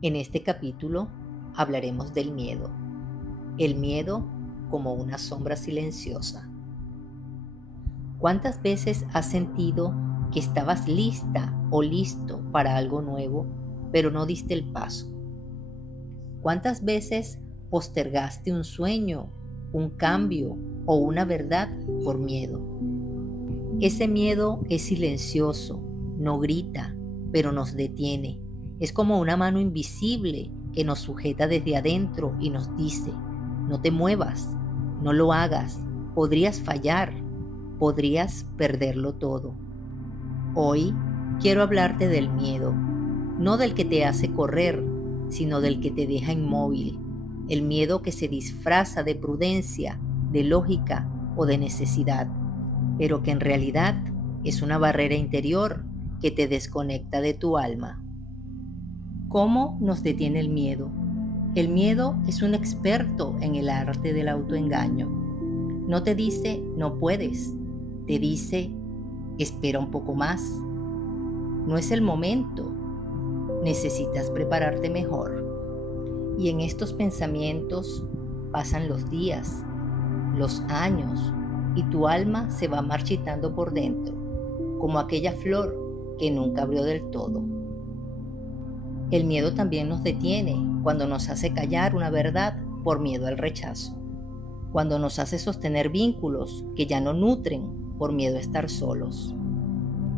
En este capítulo hablaremos del miedo. El miedo como una sombra silenciosa. ¿Cuántas veces has sentido que estabas lista o listo para algo nuevo, pero no diste el paso? ¿Cuántas veces postergaste un sueño, un cambio o una verdad por miedo? Ese miedo es silencioso, no grita, pero nos detiene. Es como una mano invisible que nos sujeta desde adentro y nos dice: no te muevas, no lo hagas, podrías fallar, podrías perderlo todo. Hoy quiero hablarte del miedo, no del que te hace correr, sino del que te deja inmóvil. El miedo que se disfraza de prudencia, de lógica o de necesidad, pero que en realidad es una barrera interior que te desconecta de tu alma. ¿Cómo nos detiene el miedo? El miedo es un experto en el arte del autoengaño. No te dice no puedes, te dice espera un poco más. No es el momento, necesitas prepararte mejor. Y en estos pensamientos pasan los días, los años, y tu alma se va marchitando por dentro, como aquella flor que nunca abrió del todo. El miedo también nos detiene cuando nos hace callar una verdad por miedo al rechazo, cuando nos hace sostener vínculos que ya no nutren por miedo a estar solos.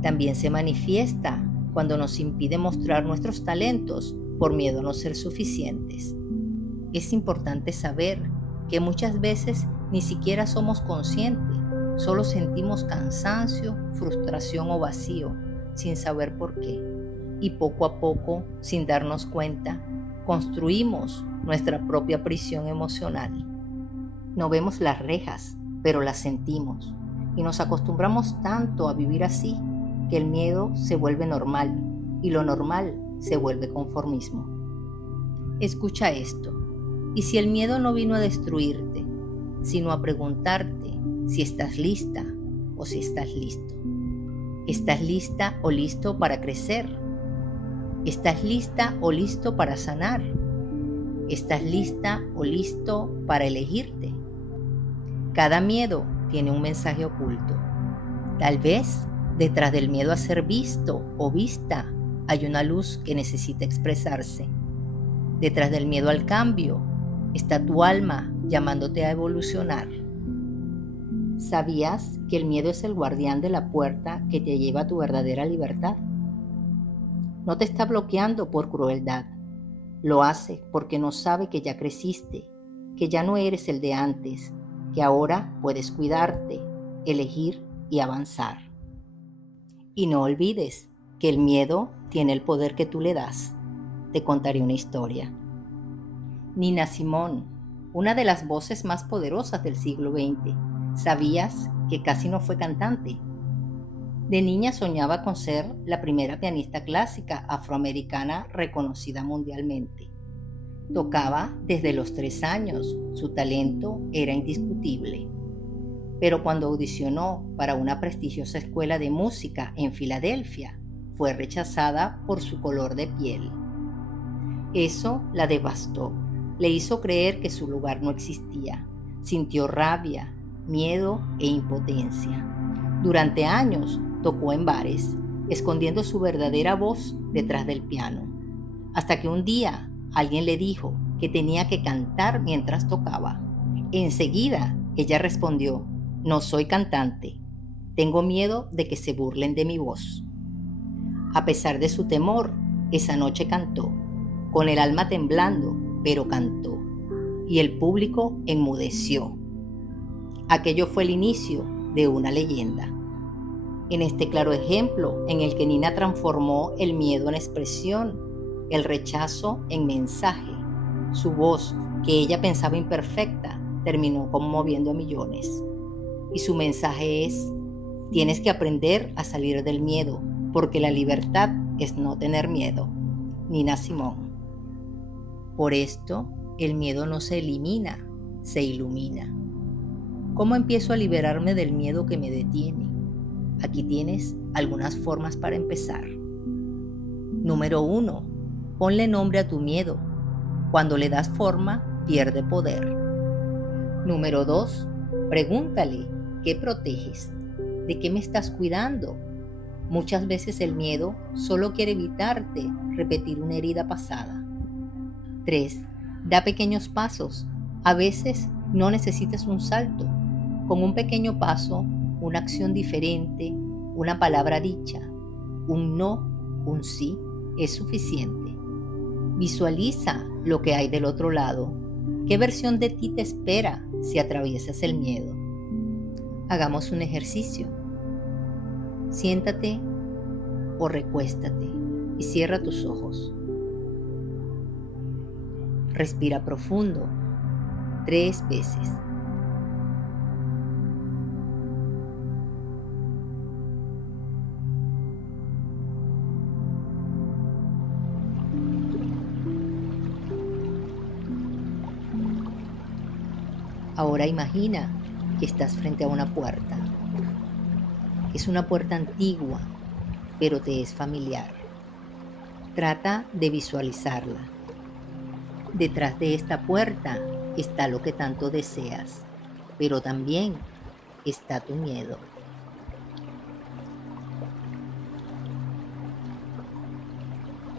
También se manifiesta cuando nos impide mostrar nuestros talentos por miedo a no ser suficientes. Es importante saber que muchas veces ni siquiera somos conscientes, solo sentimos cansancio, frustración o vacío, sin saber por qué. Y poco a poco, sin darnos cuenta, construimos nuestra propia prisión emocional. No vemos las rejas, pero las sentimos. Y nos acostumbramos tanto a vivir así que el miedo se vuelve normal y lo normal se vuelve conformismo. Escucha esto. ¿Y si el miedo no vino a destruirte, sino a preguntarte si estás lista o si estás listo? ¿Estás lista o listo para crecer? ¿Estás lista o listo para sanar? ¿Estás lista o listo para elegirte? Cada miedo tiene un mensaje oculto. Tal vez detrás del miedo a ser visto o vista hay una luz que necesita expresarse. Detrás del miedo al cambio está tu alma llamándote a evolucionar. ¿Sabías que el miedo es el guardián de la puerta que te lleva a tu verdadera libertad? No te está bloqueando por crueldad. Lo hace porque no sabe que ya creciste, que ya no eres el de antes, que ahora puedes cuidarte, elegir y avanzar. Y no olvides que el miedo tiene el poder que tú le das. Te contaré una historia. Nina Simone, una de las voces más poderosas del siglo XX. ¿Sabías que casi no fue cantante? De niña soñaba con ser la primera pianista clásica afroamericana reconocida mundialmente. Tocaba desde los 3 años, su talento era indiscutible. Pero cuando audicionó para una prestigiosa escuela de música en Filadelfia, fue rechazada por su color de piel. Eso la devastó. Le hizo creer que su lugar no existía. Sintió rabia, miedo e impotencia. Durante años tocó en bares, escondiendo su verdadera voz detrás del piano. Hasta que un día alguien le dijo que tenía que cantar mientras tocaba. Enseguida ella respondió: no soy cantante. Tengo miedo de que se burlen de mi voz. A pesar de su temor, esa noche cantó, con el alma temblando, pero cantó. Y el público enmudeció. Aquello fue el inicio de una leyenda. En este claro ejemplo en el que Nina transformó el miedo en expresión, el rechazo en mensaje, su voz, que ella pensaba imperfecta, terminó conmoviendo a millones. Y su mensaje es: tienes que aprender a salir del miedo, porque la libertad es no tener miedo. Nina Simone. Por esto, el miedo no se elimina, se ilumina. ¿Cómo empiezo a liberarme del miedo que me detiene? Aquí tienes algunas formas para empezar. Número 1. Ponle nombre a tu miedo. Cuando le das forma, pierde poder. Número 2. Pregúntale, ¿qué proteges? ¿De qué me estás cuidando? Muchas veces el miedo solo quiere evitarte repetir una herida pasada. 3. Da pequeños pasos. A veces no necesitas un salto. Con un pequeño paso, una acción diferente, una palabra dicha, un no, un sí, es suficiente. Visualiza lo que hay del otro lado. ¿Qué versión de ti te espera si atraviesas el miedo? Hagamos un ejercicio. Siéntate o recuéstate y cierra tus ojos. Respira profundo 3 veces. Ahora imagina que estás frente a una puerta. Es una puerta antigua, pero te es familiar. Trata de visualizarla. Detrás de esta puerta está lo que tanto deseas, pero también está tu miedo.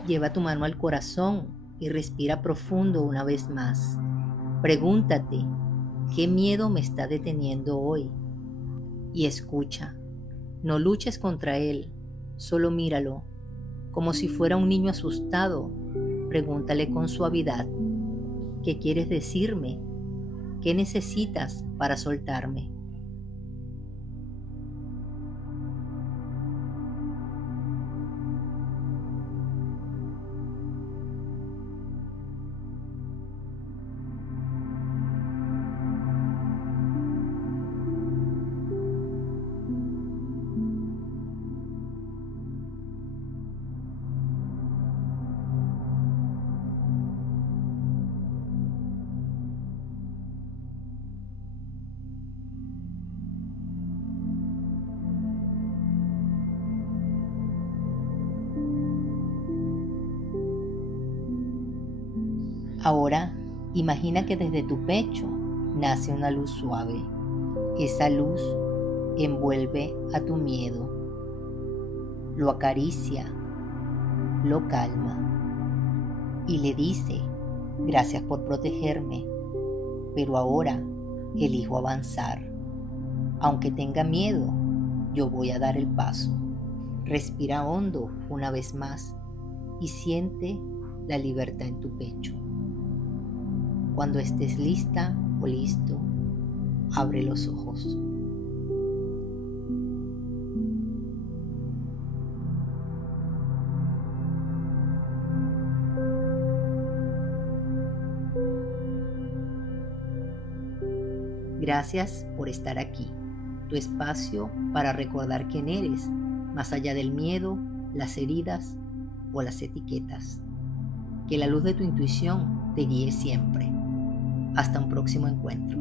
Lleva tu mano al corazón y respira profundo una vez más. Pregúntate, ¿qué miedo me está deteniendo hoy? Y escucha, no luches contra él, solo míralo, como si fuera un niño asustado. Pregúntale con suavidad, ¿qué quieres decirme? ¿Qué necesitas para soltarme? Ahora, imagina que desde tu pecho nace una luz suave. Esa luz envuelve a tu miedo, lo acaricia, lo calma y le dice, gracias por protegerme, pero ahora elijo avanzar. Aunque tenga miedo, yo voy a dar el paso. Respira hondo una vez más y siente la libertad en tu pecho. Cuando estés lista o listo, abre los ojos. Gracias por estar aquí, tu espacio para recordar quién eres, más allá del miedo, las heridas o las etiquetas. Que la luz de tu intuición te guíe siempre. Hasta un próximo encuentro.